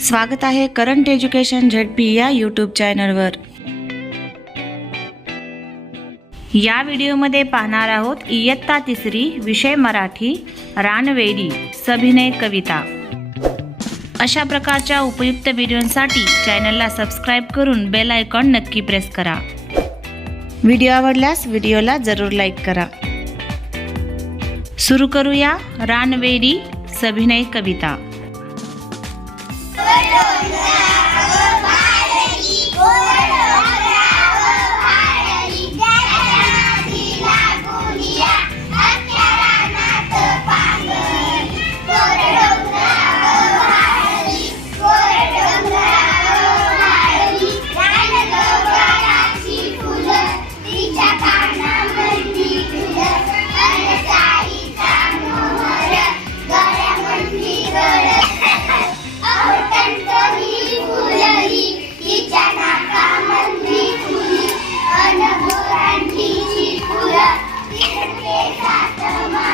स्वागत आहे current education ZP या यूट्यूब चॅनलवर या व्हिडिओमध्ये पाहणार आहोत इयत्ता तिसरी विषय मराठी रानवेडी सभिनय कविता. अशा प्रकारच्या उपयुक्त व्हिडिओंसाठी चॅनलला सबस्क्राईब करून बेल आयकॉन नक्की प्रेस करा. व्हिडिओ आवडल्यास व्हिडिओला जरूर लाईक करा. सुरू करूया रानवेडी सभिनय कविता. Jesus the